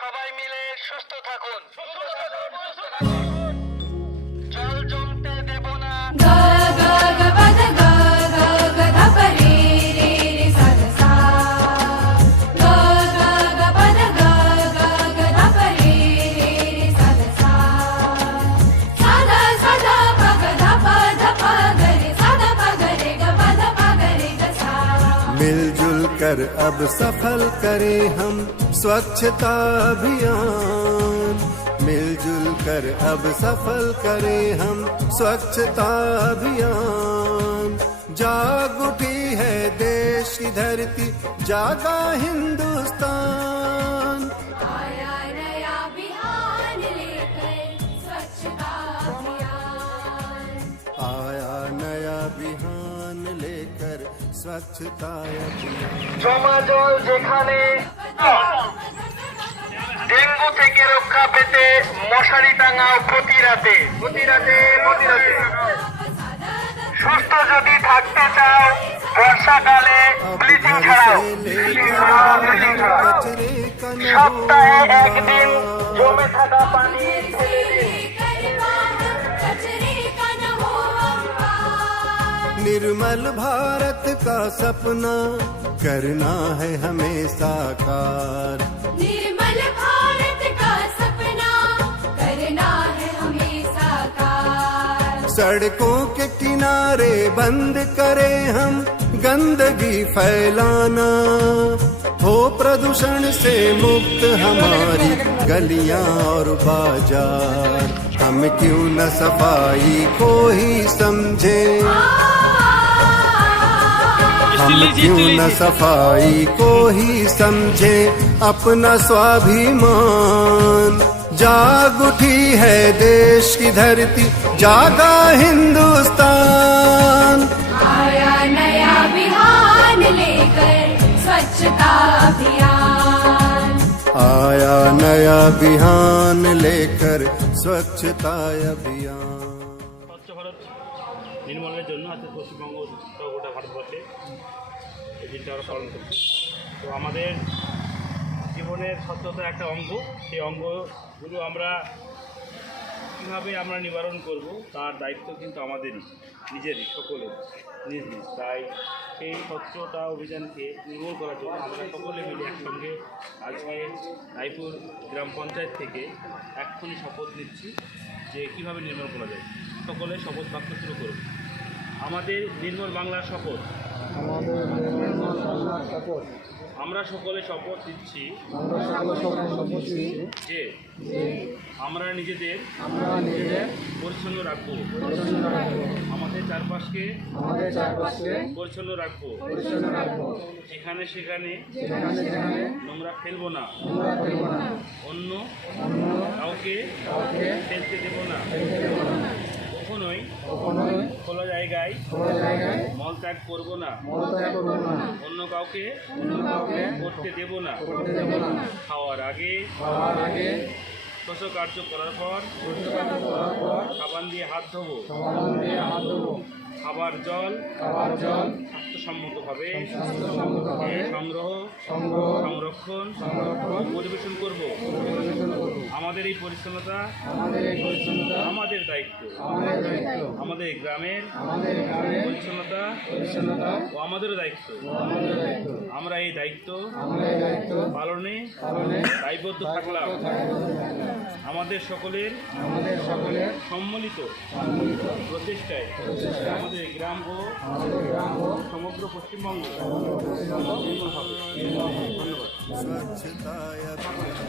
সবাই মিলে সুস্থ থাকুন। জল জমতে দেব না। मिलजुल कर अब सफल करें हम स्वच्छता अभियान। मिलजुल कर अब सफल करें हम स्वच्छता अभियान। जाग उठी है देश की धरती, जागा हिंदुस्तान। आया नया अभियान लेकर स्वच्छता अभियान। आया नया अभियान लेकर स्वच्छता अभियान। জমা জল যেখানে ডেঙ্গু থেকে রক্ষা পেতে মশারি টাঙাও প্রতি রাতে। সুস্থ যদি থাকতে চাও বর্ষাকালে ব্লিচিং ছড়াও। সপ্তাহে একদিন জমে থাকা পানি ফেলে দিন। निर्मल भारत का सपना करना है हमें साकार। निर्मल भारत का सपना करना है हमें साकार। सड़कों के किनारे बंद करें हम गंदगी फैलाना। हो प्रदूषण से मुक्त हमारी गलियां और बाजार। हम क्यों न सफाई को ही समझे, हम क्यों न सफाई को ही समझे अपना स्वाभिमान। जाग उठी है देश की धरती, जागा हिंदुस्तान। आया नया अभियान लेकर स्वच्छता अभियान। आया नया अभियान लेकर स्वच्छता अभियान। স্বচ্ছ ভারত নির্মাণের জন্য আজকে পশ্চিমবঙ্গ সহ গোটা ভারতবর্ষে এই দিনটা আমরা পালন করছি। তো আমাদের জীবনের স্বচ্ছতার একটা অঙ্গ, সেই অঙ্গগুলো আমরা কীভাবে আমরা নিবারণ করব তার দায়িত্ব কিন্তু আমাদেরই নিজেরই, সকলের নিজ নিজ। তাই সেই স্বচ্ছতা অভিযানকে নির্মূল করার জন্য আমরা সকলে মিলে একসঙ্গে আজকে রায়পুর গ্রাম পঞ্চায়েত থেকে এক্ষুনি শপথ নিচ্ছি যে কীভাবে নির্মূল করা যায়। সকলে শপথ বাক্য শুরু করব। আমাদের নির্মল বাংলার শপথ। আমরা সকলে শপথ দিচ্ছি যে আমরা নিজেদের পরিচ্ছন্ন রাখবো, আমাদের চারপাশকে পরিচ্ছন্ন রাখবো, যেখানে সেখানে নোংরা ফেলবো না, অন্য কাউকে ফেলতে দেব না, কখনোই খোলা জায়গায় মলত্যাগ করবো না, অন্য কাউকে করতে দেব না। খাওয়ার আগে শৌচ কার্য করার পর সাবান দিয়ে হাত ধোবো। খাবার জল স্বাস্থ্যসম্মতভাবে সংরক্ষণ পরিবেশন করব। আমাদের এই পরিচ্ছন্নতা আমাদের দায়িত্ব। আমাদের গ্রামের পরিচ্ছন্নতা ও আমাদেরও দায়িত্ব। আমরা এই দায়িত্ব পালনে দায়বদ্ধ থাকলাম। আমাদের সকলের সম্মিলিত প্রচেষ্টায় আমাদের গ্রাম ও সমগ্র পশ্চিমবঙ্গ নির্মল হবে। ধন্যবাদ। स्वच्छता अभियान।